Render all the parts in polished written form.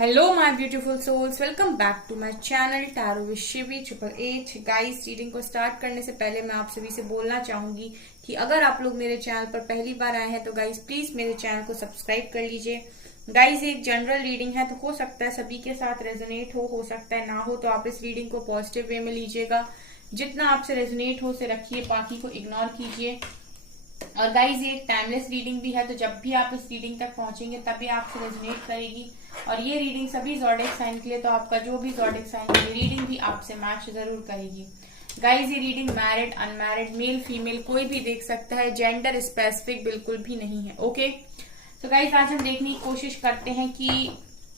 Hello my beautiful souls, welcome back to my channel tarot with Shivi 888। Guys, reading को start करने से पहले मैं आप सभी से बोलना चाहूंगी कि अगर आप लोग मेरे चैनल पर पहली बार आए हैं तो गाइस प्लीज मेरे चैनल को सब्सक्राइब कर लीजिए। गाइस, एक जनरल रीडिंग है तो हो सकता है सभी के साथ रेजोनेट हो सकता है ना हो, तो आप इस रीडिंग को पॉजिटिव वे में लीजिएगा। जितना आपसे रेजोनेट हो से रखिए, बाकी को इग्नोर कीजिए। और गाइज, ये एक टाइमलेस रीडिंग भी है, तो जब भी आप इस रीडिंग तक पहुंचेंगे तभी आपसे रेजोनेट करेगी। और ये रीडिंग सभी ज़ोडिएक साइन के लिए, तो आपका जो भी ज़ोडिएक साइन है ये रीडिंग भी आपसे मैच जरूर करेगी। गाइज, ये reading married unmarried male female कोई भी देख सकता है, जेंडर स्पेसिफिक बिल्कुल भी नहीं है। ओके, तो गाइज आज हम देखने की कोशिश करते हैं कि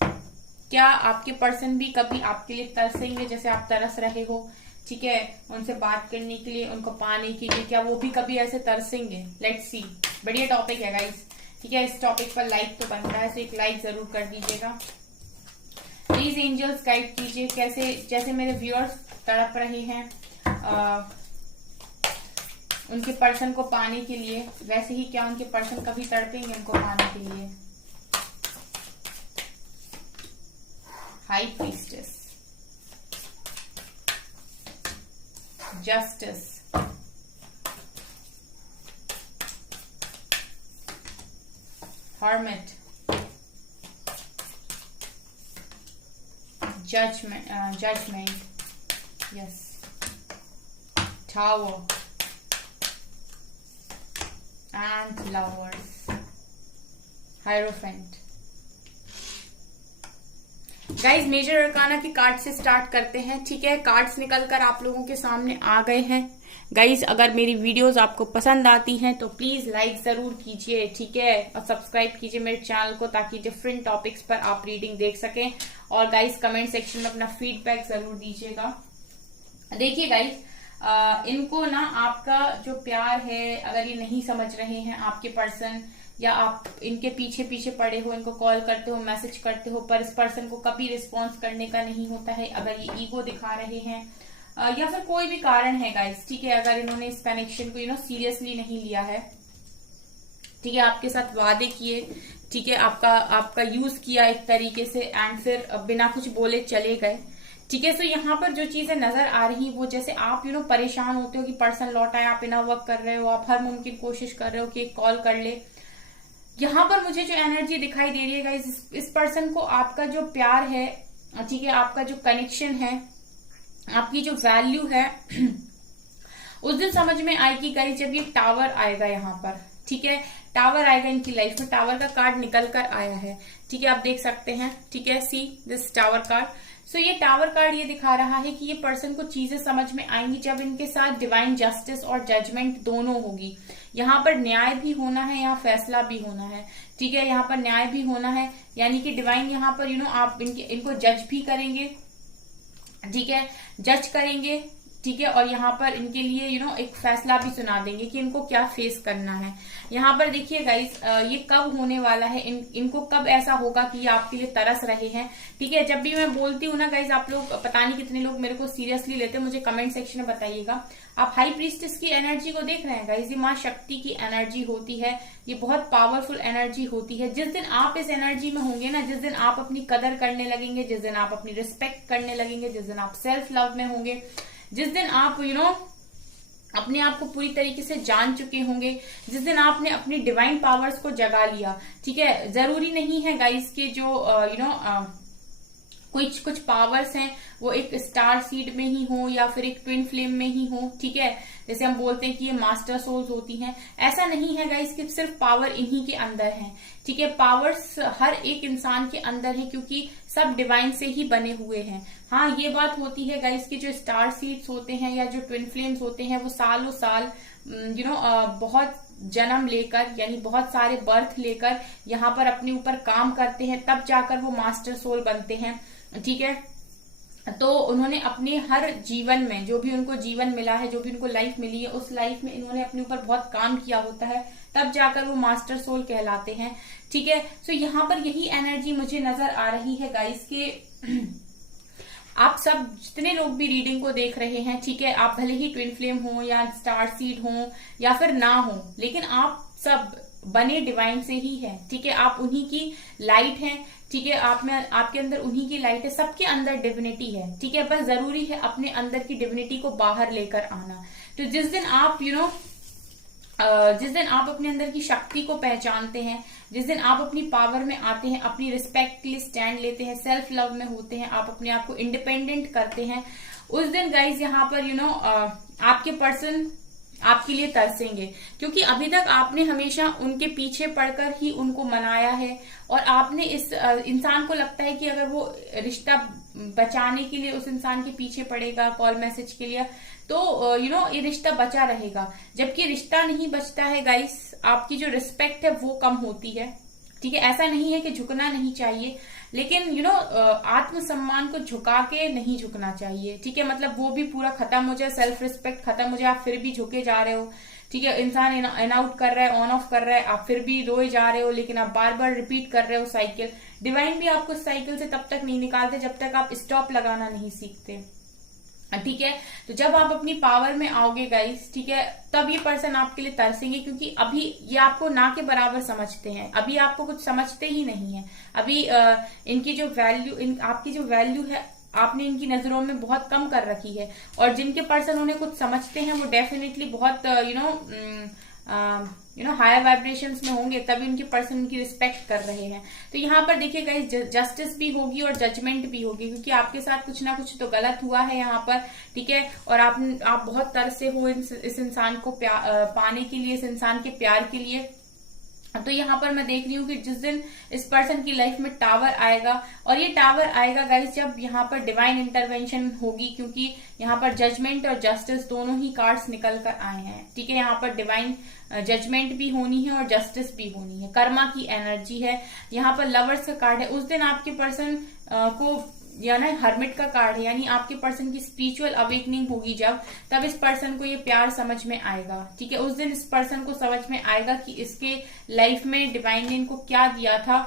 क्या आपके पर्सन भी कभी आपके लिए तरसेंगे जैसे आप तरस रहे हो। ठीक है, उनसे बात करने के लिए, उनको पाने के लिए, क्या वो भी कभी ऐसे तरसेंगे। लेट्स सी, बढ़िया टॉपिक है गाइस। ठीक है, इस टॉपिक पर लाइक तो बनता है, तो एक लाइक जरूर कर दीजिएगा। प्लीज एंजल्स गाइड कीजिए, कैसे जैसे मेरे व्यूअर्स तड़प रहे हैं उनके पर्सन को पाने के लिए, वैसे ही क्या उनके पर्सन कभी तड़पेंगे उनको पाने के लिए। High priestess, justice, hermit, judgment, yes, tower, and lovers, hierophant। Guys, major arcana की कार्ड से स्टार्ट करते हैं। ठीक है, कार्ड्स निकलकर आप लोगों के सामने आ गए हैं। गाइज, अगर मेरी वीडियोस आपको पसंद आती हैं तो प्लीज लाइक जरूर कीजिए। ठीक है, और सब्सक्राइब कीजिए मेरे चैनल को, ताकि डिफरेंट टॉपिक्स पर आप रीडिंग देख सकें। और गाइज, कमेंट सेक्शन में अपना फीडबैक जरूर दीजिएगा। देखिए गाइज, इनको ना आपका जो प्यार है, अगर ये नहीं समझ रहे हैं आपके पर्सन, या आप इनके पीछे पीछे पड़े हो, इनको कॉल करते हो, मैसेज करते हो, पर इस पर्सन को कभी रिस्पॉन्स करने का नहीं होता है, अगर ये ईगो दिखा रहे हैं या फिर कोई भी कारण है गाइस। ठीक है, अगर इन्होंने इस कनेक्शन को सीरियसली नहीं लिया है, ठीक है, आपके साथ वादे किए, ठीक है, आपका यूज किया एक तरीके से, एंड फिर बिना कुछ बोले चले गए। ठीक है, तो यहाँ पर जो चीजें नजर आ रही वो जैसे आप परेशान होते हो कि पर्सन लौट आए, आप इना वर्क कर रहे हो, आप हर मुमकिन कोशिश कर रहे हो कि कॉल कर ले। यहाँ पर मुझे जो एनर्जी दिखाई दे रही है गाइस, इस पर्सन को आपका जो प्यार है, ठीक है, आपका जो कनेक्शन है, आपकी जो वैल्यू है उस दिन समझ में आएगी गाइस जब ये टावर आएगा यहाँ पर। ठीक है, टावर आएगा इनकी लाइफ में, टावर का कार्ड निकल कर आया है। ठीक है, आप देख सकते हैं। ठीक है, सी दिस टावर कार्ड। सो ये टावर कार्ड ये दिखा रहा है कि ये पर्सन को चीजें समझ में आएंगी जब इनके साथ डिवाइन जस्टिस और जजमेंट दोनों होगी। यहाँ पर न्याय भी होना है, यहाँ फैसला भी होना है। ठीक है, यहाँ पर न्याय भी होना है, यानी कि डिवाइन यहाँ पर आप इनको जज भी करेंगे। ठीक है, जज करेंगे। ठीक है, और यहाँ पर इनके लिए एक फैसला भी सुना देंगे कि इनको क्या फेस करना है। यहाँ पर देखिए गाइस, ये कब होने वाला है, इनको कब ऐसा होगा कि ये आपके लिए तरस रहे हैं। ठीक है, जब भी मैं बोलती हूँ ना गाइस, आप लोग पता नहीं कितने लोग मेरे को सीरियसली लेते हैं, मुझे कमेंट सेक्शन में बताइएगा। आप हाई प्रीस्टेस की एनर्जी को देख रहे हैं गाइस, ये माँ शक्ति की एनर्जी होती है, ये बहुत पावरफुल एनर्जी होती है। जिस दिन आप इस एनर्जी में होंगे ना, जिस दिन आप अपनी कदर करने लगेंगे, जिस दिन आप अपनी रिस्पेक्ट करने लगेंगे, जिस दिन आप सेल्फ लव में होंगे, जिस दिन आप अपने आप को पूरी तरीके से जान चुके होंगे, जिस दिन आपने अपनी डिवाइन पावर्स को जगा लिया। ठीक है, जरूरी नहीं है गाइस के जो कुछ पावर्स हैं वो एक स्टार सीड में ही हो या फिर एक ट्विन फ्लेम में ही हो। ठीक है, जैसे हम बोलते हैं कि ये मास्टर सोल्स होती हैं, ऐसा नहीं है गाइस कि सिर्फ पावर इन्हीं के अंदर है। ठीक है, पावर्स हर एक इंसान के अंदर है, क्योंकि सब डिवाइन से ही बने हुए हैं। हाँ, ये बात होती है गाइस कि जो स्टार सीड्स होते हैं या जो ट्विन फ्लेम्स होते हैं वो सालों साल बहुत जन्म लेकर, यानी बहुत सारे बर्थ लेकर यहाँ पर अपने ऊपर काम करते हैं, तब जाकर वो मास्टर सोल बनते हैं। ठीक है, तो उन्होंने अपने हर जीवन में जो भी उनको जीवन मिला है, जो भी उनको लाइफ मिली है, उस लाइफ में इन्होंने अपने ऊपर बहुत काम किया होता है, तब जाकर वो मास्टर सोल कहलाते हैं। ठीक है, तो यहाँ पर यही एनर्जी मुझे नजर आ रही है गाइस के आप सब जितने लोग भी रीडिंग को देख रहे हैं, ठीक है, आप भले ही ट्विन फ्लेम हो या स्टार सीड हो या फिर ना हो, लेकिन आप सब बने डिवाइन से ही है, ठीक है। आप उन्हीं की लाइट हैं, ठीक है। आप में, आपके अंदर उन्हीं की लाइट है, सबके अंदर डिविनिटी है, ठीक है। बस जरूरी है अपने अंदर की डिविनिटी को बाहर लेकर आना। तो जिस दिन आप जिस दिन आप अपने अंदर की शक्ति को पहचानते हैं, जिस दिन आप अपनी पावर में आते हैं, अपनी रिस्पेक्ट के लिए स्टैंड लेते हैं, सेल्फ लव में होते हैं, आप अपने आप को इंडिपेंडेंट करते हैं, उस दिन गाइज यहाँ पर आपके पर्सन आपके लिए तरसेंगे। क्योंकि अभी तक आपने हमेशा उनके पीछे पड़कर ही उनको मनाया है, और आपने इस इंसान को लगता है कि अगर वो रिश्ता बचाने के लिए उस इंसान के पीछे पड़ेगा कॉल मैसेज के लिए, तो ये रिश्ता बचा रहेगा। जबकि रिश्ता नहीं बचता है गाइस, आपकी जो रिस्पेक्ट है वो कम होती है, ठीक है। ऐसा नहीं है कि झुकना नहीं चाहिए, लेकिन आत्मसम्मान को झुका के नहीं झुकना चाहिए, ठीक है। मतलब वो भी पूरा खत्म हो जाए, सेल्फ रिस्पेक्ट खत्म हो जाए, आप फिर भी झुके जा रहे हो, ठीक है। इंसान इन आउट कर रहा है, ऑन ऑफ कर रहा है, आप फिर भी रोए जा रहे हो, लेकिन आप बार बार रिपीट कर रहे हो साइकिल। डिवाइन भी आपको साइकिल से तब तक नहीं निकालते जब तक आप स्टॉप लगाना नहीं सीखते, ठीक है। तो जब आप अपनी पावर में आओगे गाइस, ठीक है, तब ये पर्सन आपके लिए तरसेंगे। क्योंकि अभी ये आपको ना के बराबर समझते हैं, अभी आपको कुछ समझते ही नहीं है। अभी इनकी जो वैल्यू, आपकी जो वैल्यू है आपने इनकी नजरों में बहुत कम कर रखी है। और जिनके पर्सन उन्हें कुछ समझते हैं वो डेफिनेटली बहुत हायर वाइब्रेशंस में होंगे, तभी उनके पर्सन उनकी रिस्पेक्ट कर रहे हैं। तो यहाँ पर देखिए गाइस, जस्टिस भी होगी और जजमेंट भी होगी, क्योंकि आपके साथ कुछ ना कुछ तो गलत हुआ है यहाँ पर, ठीक है। और आप बहुत तरसे हो इस इंसान को पाने के लिए, इस इंसान के प्यार के लिए। तो यहाँ पर मैं देख रही हूँ कि जिस दिन इस पर्सन की लाइफ में टावर आएगा, और ये टावर आएगा गाइस जब यहाँ पर डिवाइन इंटरवेंशन होगी, क्योंकि यहाँ पर जजमेंट और जस्टिस दोनों ही कार्ड्स निकल कर आए हैं, ठीक है। यहाँ पर डिवाइन जजमेंट भी होनी है और जस्टिस भी होनी है, कर्मा की एनर्जी है। यहाँ पर लवर्स का कार्ड है, उस दिन आपके पर्सन को यानी हर्मिट का कार्ड है, यानी आपके पर्सन की स्पिरिचुअल अवेकनिंग होगी जब, तब इस पर्सन को ये प्यार समझ में आएगा, ठीक है। उस दिन इस पर्सन को समझ में आएगा कि इसके लाइफ में डिवाइन ने इनको क्या दिया था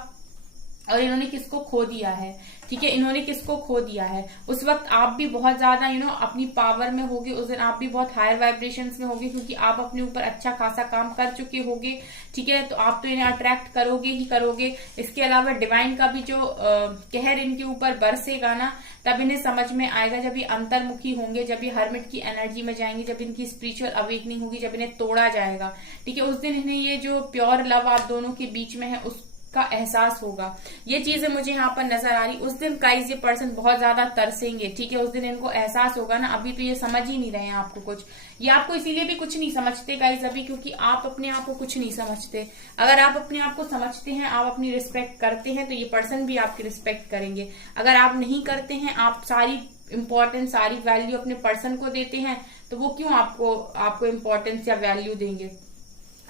और इन्होंने किसको खो दिया है, ठीक है। इन्होंने किसको खो दिया है। उस वक्त आप भी बहुत ज्यादा अपनी पावर में होगे, उस दिन आप भी बहुत हायर वाइब्रेशंस में होगे, क्योंकि आप अपने ऊपर अच्छा खासा काम कर चुके होगे, ठीक है। तो आप तो इन्हें अट्रैक्ट करोगे ही करोगे। इसके अलावा डिवाइन का भी जो कहर इनके ऊपर बरसेगा ना, तब इन्हें समझ में आएगा जब ये अंतर्मुखी होंगे, जब ये हर्मिट की एनर्जी में जाएंगे, जब इनकी स्पिरिचुअल अवेकनिंग होगी, जब इन्हें तोड़ा जाएगा, ठीक है। उस दिन इन्हें ये जो प्योर लव आप दोनों के बीच में है उस का एहसास होगा। ये चीजें मुझे यहाँ पर नजर आ रही। उस दिन गाइस ये पर्सन बहुत ज्यादा तरसेंगे, ठीक है। उस दिन इनको एहसास होगा ना, अभी तो ये समझ ही नहीं रहे हैं आपको कुछ, ये आपको इसीलिए भी कुछ नहीं समझते गाइस अभी, क्योंकि आप अपने आप को कुछ नहीं समझते। अगर आप अपने आप को समझते हैं, आप अपनी रिस्पेक्ट करते हैं, तो ये पर्सन भी आपकी रिस्पेक्ट करेंगे। अगर आप नहीं करते हैं, आप सारी इंपॉर्टेंस, सारी वैल्यू अपने पर्सन को देते हैं, तो वो क्यों आपको इंपॉर्टेंस या वैल्यू देंगे,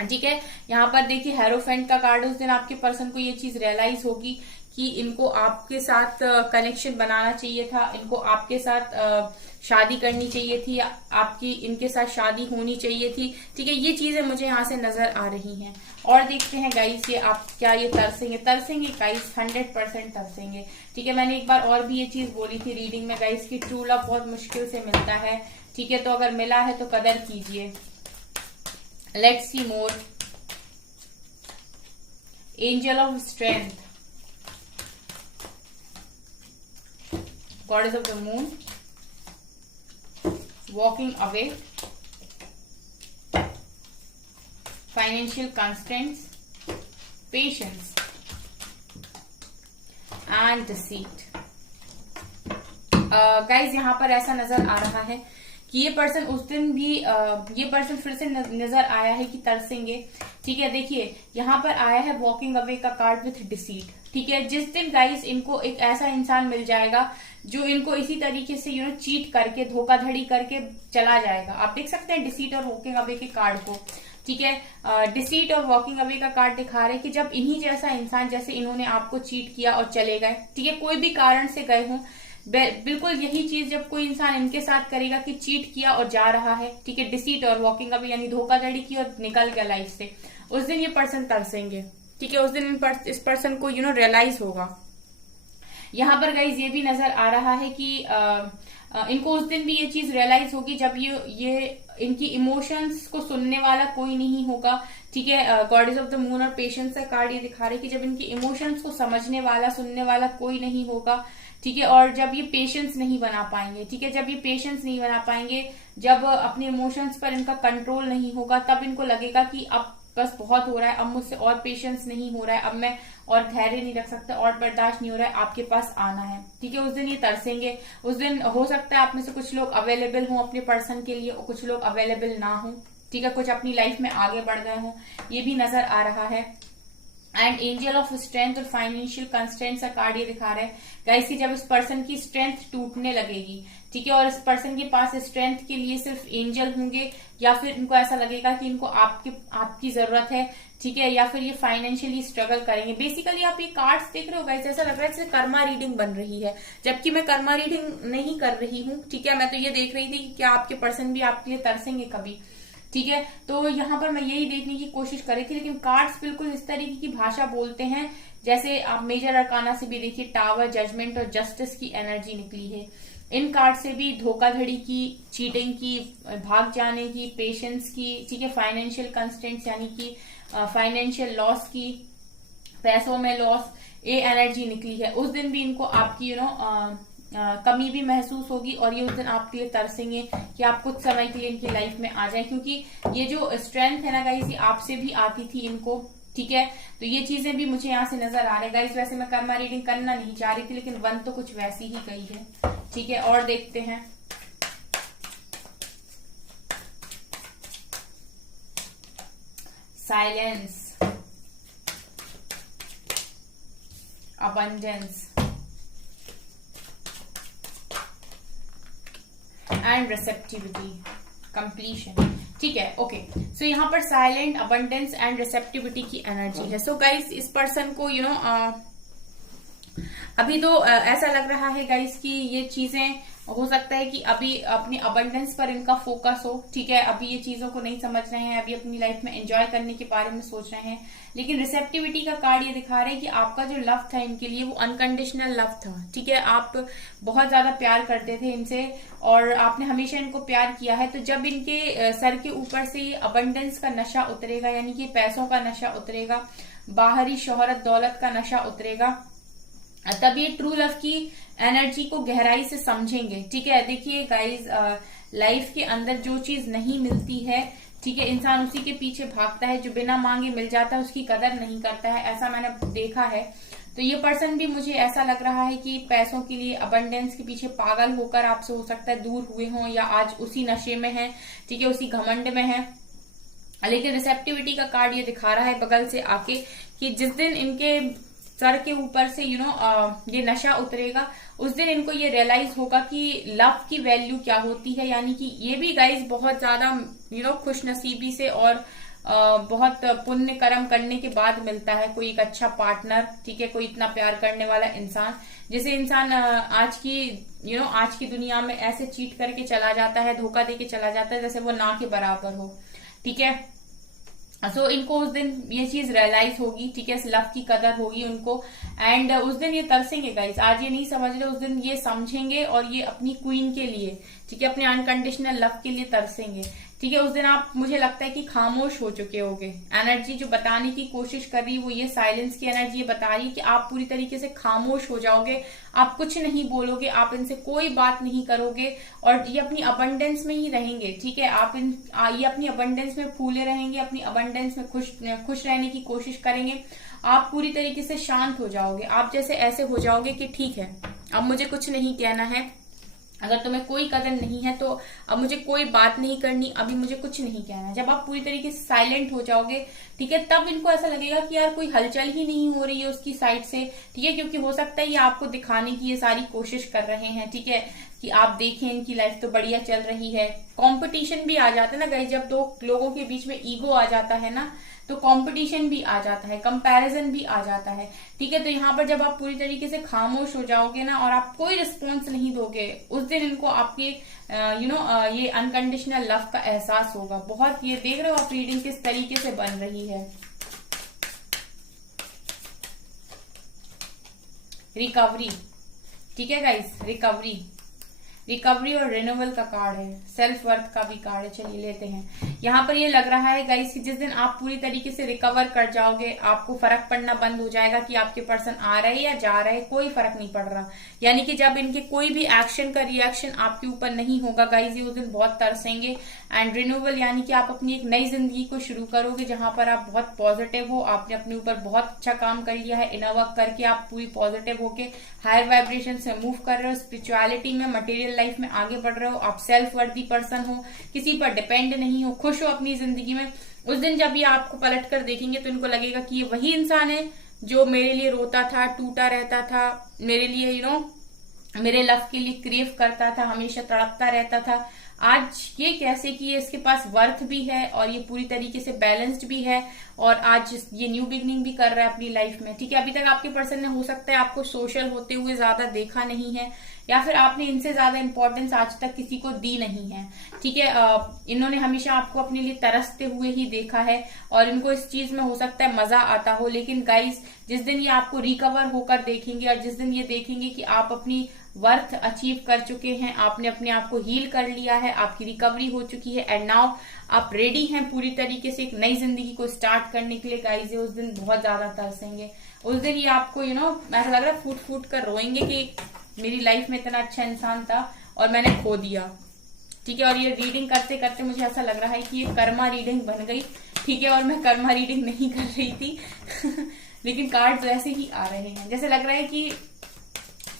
ठीक है। यहाँ पर देखिए हेरोफेंट का कार्ड, उस दिन आपके पर्सन को ये चीज रियलाइज होगी कि इनको आपके साथ कनेक्शन बनाना चाहिए था, इनको आपके साथ शादी करनी चाहिए थी, आपकी इनके साथ शादी होनी चाहिए थी, ठीक है। ये चीजें मुझे यहाँ से नजर आ रही हैं। और देखते हैं गाइस ये आप क्या ये तरसेंगे गाइस, 100% तरसेंगे, ठीक है। मैंने एक बार और भी ये चीज बोली थी रीडिंग में गाइस की ट्रू लव बहुत मुश्किल से मिलता है, ठीक है। तो अगर मिला है तो कदर कीजिए। Let's see more. Angel of Strength, Goddess of the Moon, Walking Away, Financial Constraints, Patience, and Deceit. Guys, यहाँ पर ऐसा नजर आ रहा है कि ये पर्सन उस दिन भी ये पर्सन फिर से नजर आया है कि तरसेंगे, ठीक है। देखिए यहाँ पर आया है वॉकिंग अवे का कार्ड विथ डिसीट, ठीक है। जिस दिन गाइस इनको एक ऐसा इंसान मिल जाएगा जो इनको इसी तरीके से चीट करके, धोखाधड़ी करके चला जाएगा। आप देख सकते हैं डिसीट और वॉकिंग अवे के कार्ड को, ठीक है। डिसीट और वॉकिंग अवे का कार्ड दिखा रहे हैं कि जब इन्हीं जैसा इंसान, जैसे इन्होंने आपको चीट किया और चले गए, ठीक है, कोई भी कारण से गए हों, बिल्कुल यही चीज जब कोई इंसान इनके साथ करेगा कि चीट किया और जा रहा है, ठीक है, डिसीट और वॉकिंग अवे यानी धोखाधड़ी की और निकल गया लाइफ से, उस दिन ये पर्सन तरसेंगे, ठीक है। उस दिन इस पर्सन को रियलाइज होगा। यहाँ पर गाइज ये भी नजर आ रहा है कि इनको उस दिन भी ये चीज रियलाइज होगी जब ये इनकी इमोशंस को सुनने वाला कोई नहीं होगा, ठीक है। गॉडेस ऑफ द मून और पेशेंस का कार्ड ये दिखा रहे कि जब इनकी इमोशंस को समझने वाला सुनने वाला कोई नहीं होगा, ठीक है, और जब ये पेशेंस नहीं बना पाएंगे, ठीक है, जब ये पेशेंस नहीं बना पाएंगे, जब अपने इमोशंस पर इनका कंट्रोल नहीं होगा, तब इनको लगेगा कि अब बस बहुत हो रहा है, अब मुझसे और पेशेंस नहीं हो रहा है, अब मैं और धैर्य नहीं रख सकता, और बर्दाश्त नहीं हो रहा है, आपके पास आना है, ठीक है। उस दिन ये तरसेंगे। उस दिन हो सकता है आप में से कुछ लोग अवेलेबल हों अपने पर्सन के लिए और कुछ लोग अवेलेबल ना हो, ठीक है, कुछ अपनी लाइफ में आगे बढ़ गए हों, ये भी नजर आ रहा है। एंड एंजल ऑफ स्ट्रेंथ और फाइनेंशियल कंस्ट्रेंट्स का कार्ड ये दिखा रहा है गाइस कि जब इस पर्सन की स्ट्रेंथ टूटने लगेगी, ठीक है, और इस पर्सन के पास स्ट्रेंथ के लिए सिर्फ एंजल होंगे, या फिर इनको ऐसा लगेगा कि इनको आपकी जरूरत है, ठीक है, या फिर ये फाइनेंशियली स्ट्रगल करेंगे। बेसिकली आप ये कार्ड्स देख रहे हो गाइस, ऐसा लग रहा है जैसे कर्मा रीडिंग बन रही है, जबकि मैं कर्मा रीडिंग नहीं कर रही हूँ, ठीक है। मैं तो ये देख रही थी कि क्या आपके पर्सन भी आपके लिए तरसेंगे कभी, ठीक है। तो यहाँ पर मैं यही देखने की कोशिश कर रही थी, लेकिन कार्ड्स बिल्कुल इस तरीके की भाषा बोलते हैं जैसे आप मेजर अरकाना से भी देखिए, टावर, जजमेंट और जस्टिस की एनर्जी निकली है। इन कार्ड से भी धोखाधड़ी की, चीटिंग की, भाग जाने की, पेशेंस की, ठीक है, फाइनेंशियल कंस्टेंट्स यानी कि फाइनेंशियल लॉस की, पैसों में लॉस, ये एनर्जी निकली है। उस दिन भी इनको आपकी कमी भी महसूस होगी और ये उस दिन आपके लिए तरसेंगे कि आप कुछ समय के लिए इनकी लाइफ में आ जाए, क्योंकि ये जो स्ट्रेंथ है ना गाइस, ये आपसे भी आती थी इनको, ठीक है। तो ये चीजें भी मुझे यहाँ से नजर आ रही है गाइस। वैसे मैं कर्मा रीडिंग करना नहीं चाह रही थी, लेकिन वन तो कुछ वैसी ही गई है, ठीक है। और देखते हैं silence, abundance and receptivity, completion, ठीक है, ओके। सो यहाँ पर साइलेंट, अबंडेंस एंड रिसेप्टिविटी की एनर्जी है। सो गाइस इस पर्सन को अभी तो ऐसा लग रहा है गाइस कि ये चीजें हो सकता है कि अभी अपनी अबंडेंस पर इनका फोकस हो, ठीक है। अभी ये चीजों को नहीं समझ रहे हैं, अभी अपनी लाइफ में एंजॉय करने के बारे में सोच रहे हैं। लेकिन रिसेप्टिविटी का कार्ड ये दिखा रहे हैं कि आपका जो लव था इनके लिए वो अनकंडीशनल लव था, ठीक है। आप बहुत ज्यादा प्यार करते थे इनसे और आपने हमेशा इनको प्यार किया है। तो जब इनके सर के ऊपर से ये अबंडेंस का नशा उतरेगा, यानी कि पैसों का नशा उतरेगा, बाहरी शोहरत दौलत का नशा उतरेगा, तब ये ट्रू लव की एनर्जी को गहराई से समझेंगे, ठीक है। देखिए गाइज, लाइफ के अंदर जो चीज नहीं मिलती है, ठीक है, इंसान उसी के पीछे भागता है। जो बिना मांगे मिल जाता है उसकी कदर नहीं करता है, ऐसा मैंने देखा है। तो ये पर्सन भी मुझे ऐसा लग रहा है कि पैसों के लिए, अबंडेंस के पीछे पागल होकर आपसे हो सकता है दूर हुए हों, या आज उसी नशे में है, ठीक है, उसी घमंड में है। लेकिन रिसेप्टिविटी का कार्ड ये दिखा रहा है बगल से आके कि जिस दिन इनके सर के ऊपर से ये नशा उतरेगा, उस दिन इनको ये रियलाइज होगा कि लव की वैल्यू क्या होती है। यानी कि ये भी गाइज बहुत ज्यादा खुश नसीबी से और बहुत पुण्य कर्म करने के बाद मिलता है कोई एक अच्छा पार्टनर, ठीक है, कोई इतना प्यार करने वाला इंसान, जिसे इंसान आज की दुनिया में ऐसे चीट करके चला जाता है, धोखा देके चला जाता है जैसे वो ना के बराबर हो, ठीक है। सो इनको उस दिन ये चीज रियलाइज होगी, ठीक है, लव की कदर होगी उनको, एंड उस दिन ये तरसेंगे गाइस। आज ये नहीं समझ रहे, उस दिन ये समझेंगे और ये अपनी क्वीन के लिए, ठीक है, अपने अनकंडीशनल लव के लिए तरसेंगे, ठीक है। उस दिन आप, मुझे लगता है कि खामोश हो चुके होगे। एनर्जी जो बताने की कोशिश कर रही है वो ये साइलेंस की एनर्जी बता रही है कि आप पूरी तरीके से खामोश हो जाओगे, आप कुछ नहीं बोलोगे, आप इनसे कोई बात नहीं करोगे और ये अपनी अबंडेंस में ही रहेंगे, ठीक है। ये अपनी अबंडेंस में फूले रहेंगे, अपनी अबंडेंस में खुश रहने की कोशिश करेंगे। आप पूरी तरीके से शांत हो जाओगे, आप जैसे ऐसे हो जाओगे कि ठीक है, अब मुझे कुछ नहीं कहना है, अगर तुम्हें कोई कदर नहीं है तो अब मुझे कोई बात नहीं करनी, अभी मुझे कुछ नहीं कहना है। जब आप पूरी तरीके से साइलेंट हो जाओगे, ठीक है, तब इनको ऐसा लगेगा कि यार कोई हलचल ही नहीं हो रही है उसकी साइड से, ठीक है, क्योंकि हो सकता है ये आपको दिखाने की ये सारी कोशिश कर रहे हैं, ठीक है, कि आप देखें इनकी लाइफ तो बढ़िया चल रही है। कंपटीशन भी आ जाता है ना गाइस, जब दो लोगों के बीच में ईगो आ जाता है ना, तो कंपटीशन भी आ जाता है, कंपैरिजन भी आ जाता है, ठीक है। तो यहाँ पर जब आप पूरी तरीके से खामोश हो जाओगे ना और आप कोई रिस्पॉन्स नहीं दोगे, उस दिन इनको आपके ये अनकंडीशनल लव का एहसास होगा। बहुत, ये देख रहे हो आप रीडिंग किस तरीके से बन रही है। रिकवरी, ठीक है गाइस, रिकवरी, रिकवरी और रिन्यूअल का कार्ड है, सेल्फ वर्थ का भी कार्ड है। चलिए लेते हैं। यहाँ पर ये लग रहा है गाइस कि जिस दिन आप पूरी तरीके से रिकवर कर जाओगे, आपको फर्क पड़ना बंद हो जाएगा कि आपके पर्सन आ रहे या जा रहे, कोई फर्क नहीं पड़ रहा। यानी कि जब इनके कोई भी एक्शन का रिएक्शन आपके ऊपर नहीं होगा गाइस, ये उस दिन बहुत तरसेंगे। एंड रिन्यूअल यानी कि आप अपनी एक नई जिंदगी को शुरू करोगे जहां पर आप बहुत पॉजिटिव हो, आपने अपने ऊपर बहुत अच्छा काम कर लिया है, इनर वर्क करके आप पूरी पॉजिटिव होके हायर वाइब्रेशन से मूव कर रहे हो, स्पिरिचुअलिटी में, मटेरियल लाइफ में आगे बढ़ रहे हो, आप सेल्फ वर्दी पर्सन हो, किसी पर डिपेंड नहीं हो, खुश हो अपनी जिंदगी में। उस दिन जब ये आपको पलट कर देखेंगे तो इनको लगेगा कि ये वही इंसान है जो मेरे लिए रोता था, टूटा रहता था, मेरे लिए मेरे लव के लिए क्रेव करता था, हमेशा तड़पता रहता था। आज ये कैसे कि ये इसके पास वर्थ भी है और ये पूरी तरीके से बैलेंस्ड भी है और आज ये न्यू बिगनिंग भी कर रहा है अपनी लाइफ में। ठीक है, अभी तक आपके पर्सन ने हो सकता है आपको सोशल होते हुए ज्यादा देखा नहीं है या फिर आपने इनसे ज्यादा इंपॉर्टेंस आज तक किसी को दी नहीं है। ठीक है, इन्होंने हमेशा आपको अपने लिए तरसते हुए ही देखा है और इनको इस चीज में हो सकता है मजा आता हो। लेकिन गाइस, जिस दिन ये आपको रिकवर होकर देखेंगे और जिस दिन ये देखेंगे कि आप अपनी वर्थ अचीव कर चुके हैं, आपने अपने आप को हील कर लिया है, आपकी रिकवरी हो चुकी है एंड नाउ आप रेडी हैं पूरी तरीके से एक नई जिंदगी को स्टार्ट करने के लिए गाइस, ये उस दिन बहुत ज्यादा तरसेंगे। उस दिन ये आपको ऐसा लग रहा है फूट फूट कर रोएंगे कि मेरी लाइफ में इतना अच्छा इंसान था और मैंने खो दिया। ठीक है, और ये रीडिंग करते करते मुझे ऐसा लग रहा है कि ये कर्मा रीडिंग बन गई। ठीक है, और मैं कर्मा रीडिंग नहीं कर रही थी लेकिन कार्ड्स वैसे ही आ रहे हैं, जैसे लग रहा है कि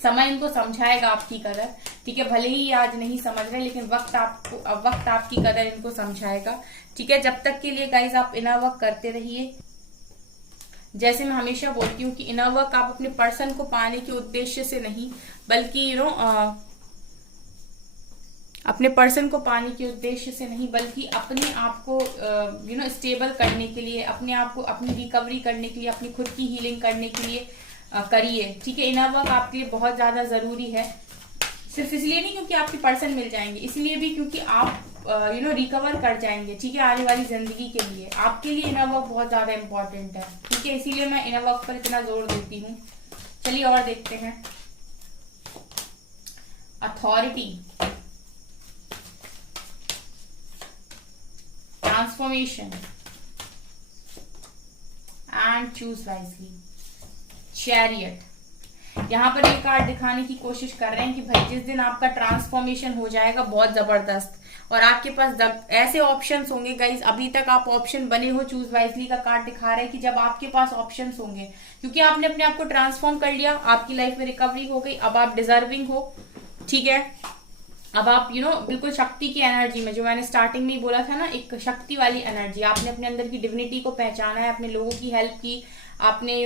समय इनको समझाएगा आपकी कदर। ठीक है, भले ही आज नहीं समझ रहे लेकिन वक्त आपकी कदर इनको समझाएगा। ठीक है, जब तक के लिए गाइज आप इनर वर्क करते रहिए। जैसे मैं हमेशा बोलती हूँ कि इनर वर्क आप अपने पर्सन को पाने के उद्देश्य से नहीं बल्कि अपने पर्सन को पाने के उद्देश्य से नहीं बल्कि अपने आप को स्टेबल करने के लिए, अपने आप को अपनी रिकवरी करने के लिए, अपनी खुद की हीलिंग करने के लिए करिए। ठीक है, इनर वर्क आपके लिए बहुत ज्यादा जरूरी है, सिर्फ इसलिए नहीं क्योंकि आपके पर्सन मिल जाएंगे, इसलिए भी क्योंकि आप रिकवर कर जाएंगे। ठीक है, आने वाली जिंदगी के लिए आपके लिए इनर वर्क बहुत ज्यादा इंपॉर्टेंट है। ठीक है, इसीलिए मैं इनर वर्क पर इतना जोर देती हूँ। चलिए और देखते हैं। Authority, transformation and choose wisely, chariot. यहाँ पर ये कार्ड दिखाने की कोशिश कर रहे हैं कि भाई जिस दिन आपका ट्रांसफॉर्मेशन हो जाएगा बहुत जबरदस्त और आपके पास ऐसे ऑप्शंस होंगे गाइज, अभी तक आप ऑप्शन बने हो, चूज वाइजली का कार्ड दिखा रहा है कि जब आपके पास ऑप्शंस होंगे क्योंकि आपने अपने आप को ट्रांसफॉर्म कर लिया, आपकी लाइफ में रिकवरी हो गई, अब आप डिजर्विंग हो। ठीक है, अब आप बिल्कुल शक्ति की एनर्जी में, जो मैंने स्टार्टिंग में ही बोला था ना, एक शक्ति वाली एनर्जी, आपने अपने अंदर की डिविनिटी को पहचाना है, अपने लोगों की हेल्प की, आपने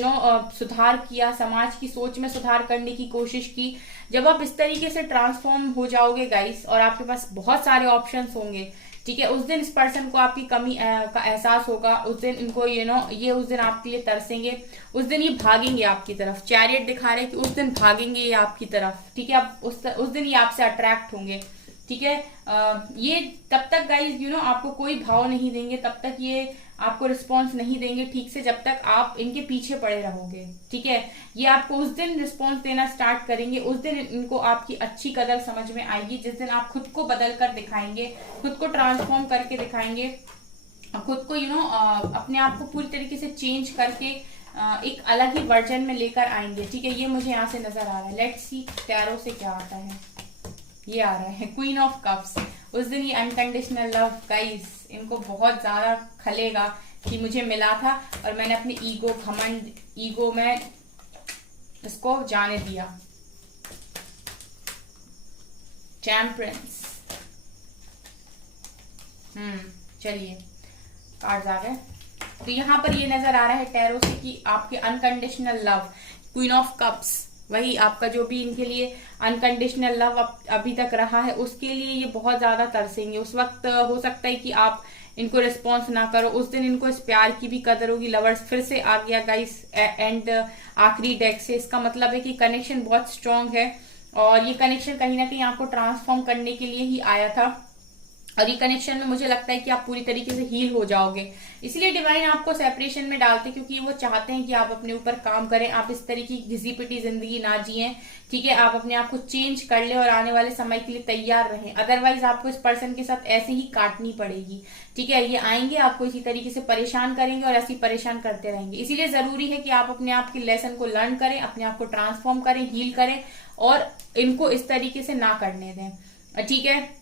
सुधार किया, समाज की सोच में सुधार करने की कोशिश की। जब आप इस तरीके से ट्रांसफॉर्म हो जाओगे गाइस और आपके पास बहुत सारे ऑप्शंस होंगे, ठीक है, उस दिन इस पर्सन को आपकी कमी का एहसास होगा, उस दिन इनको ये उस दिन आपके लिए तरसेंगे, उस दिन ये भागेंगे आपकी तरफ। चैरियट दिखा रहे हैं कि उस दिन भागेंगे ये आपकी तरफ। ठीक है, आप उस दिन ये आपसे अट्रैक्ट होंगे। ठीक है, ये तब तक गाइज आपको कोई भाव नहीं देंगे, तब तक ये आपको रिस्पॉन्स नहीं देंगे ठीक से जब तक आप इनके पीछे पड़े रहोगे। ठीक है, ये आपको उस दिन रिस्पॉन्स देना स्टार्ट करेंगे, उस दिन इनको आपकी अच्छी कदर समझ में आएगी जिस दिन आप खुद को बदल कर दिखाएंगे, खुद को ट्रांसफॉर्म करके दिखाएंगे, खुद को अपने आप को पूरी तरीके से चेंज करके एक अलग ही वर्जन में लेकर आएंगे। ठीक है, ये मुझे यहाँ से नजर आ रहा है। लेट्स सी टैरो से क्या आता है। ये आ रहा है क्वीन ऑफ कप्स। उस दिन ये अनकंडीशनल लव गाइस इनको बहुत ज्यादा खलेगा कि मुझे मिला था और मैंने अपने घमंड ईगो में इसको जाने दिया। टेम्परेंस, चलिए कार्ड्स आ गए। तो यहाँ पर ये नजर आ रहा है टैरो से कि आपके unconditional love, queen of cups, वही आपका जो भी इनके लिए अनकंडीशनल लव अभी तक रहा है उसके लिए ये बहुत ज्यादा तरसेंगे। उस वक्त हो सकता है कि आप इनको रिस्पॉन्स ना करो, उस दिन इनको इस प्यार की भी कदर होगी। लवर्स फिर से आ गया गाइस एंड आखिरी डेक से, इसका मतलब है कि कनेक्शन बहुत स्ट्रांग है और ये कनेक्शन कहीं ना कहीं आपको ट्रांसफॉर्म करने के लिए ही आया था और ये कनेक्शन में मुझे लगता है कि आप पूरी तरीके से हील हो जाओगे। इसलिए डिवाइन आपको सेपरेशन में डालते हैं, क्योंकि वो चाहते हैं कि आप अपने ऊपर काम करें, आप इस तरीके की घिसी पिटी जिंदगी ना जिए, ठीक है। आप अपने आप को चेंज कर ले और आने वाले समय के लिए तैयार रहें। अदरवाइज आपको इस पर्सन के साथ ऐसे ही काटनी पड़ेगी, ठीक है। ये आएंगे, आपको इसी तरीके से परेशान करेंगे और ऐसे ही परेशान करते रहेंगे। इसीलिए जरूरी है कि आप अपने आप के लेसन को लर्न करें, अपने आप को ट्रांसफॉर्म करें, हील करें और इनको इस तरीके से ना करने दें, ठीक है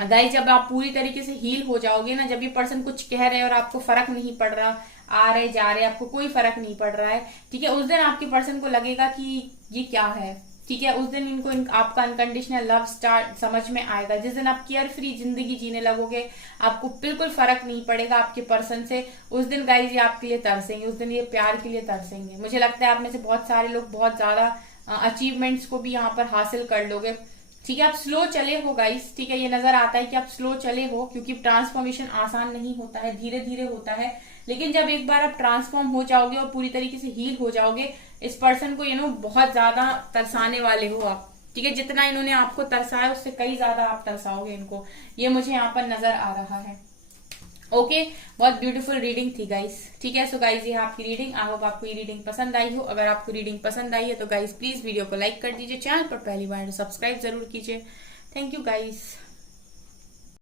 गाइस। जब आप पूरी तरीके से हील हो जाओगे ना, जब ये पर्सन कुछ कह रहे हैं और आपको फर्क नहीं पड़ रहा, आ रहे जा रहे आपको कोई फर्क नहीं पड़ रहा है, ठीक है, उस दिन आपके पर्सन को लगेगा कि ये क्या है, ठीक है। उस दिन इनको आपका अनकंडीशनल लव स्टार्ट समझ में आएगा। जिस दिन आप केयर फ्री जिंदगी जीने लगोगे, आपको बिल्कुल फर्क नहीं पड़ेगा आपके पर्सन से, उस दिन गाइस ये आपके लिए तरसेंगे, उस दिन ये प्यार के लिए तरसेंगे। मुझे लगता है आप में से बहुत सारे लोग बहुत ज्यादा अचीवमेंट्स को भी यहाँ पर हासिल कर लोगे, ठीक है। आप स्लो चले हो गाइस, ठीक है, ये नजर आता है कि आप स्लो चले हो, क्योंकि ट्रांसफॉर्मेशन आसान नहीं होता है, धीरे धीरे होता है। लेकिन जब एक बार आप ट्रांसफॉर्म हो जाओगे और पूरी तरीके से हील हो जाओगे, इस पर्सन को बहुत ज्यादा तरसाने वाले हो आप, ठीक है। जितना इन्होंने आपको तरसाया उससे कई ज्यादा आप तरसाओगे इनको, ये मुझे यहाँ पर नजर आ रहा है। ओके, बहुत ब्यूटीफुल रीडिंग थी गाइस, ठीक है। सो गाइस ये आपकी रीडिंग, आई होप आपको ये रीडिंग पसंद आई हो। अगर आपको रीडिंग पसंद आई है तो गाइस प्लीज वीडियो को लाइक कर दीजिए, चैनल पर पहली बार तो सब्सक्राइब जरूर कीजिए। Thank you guys.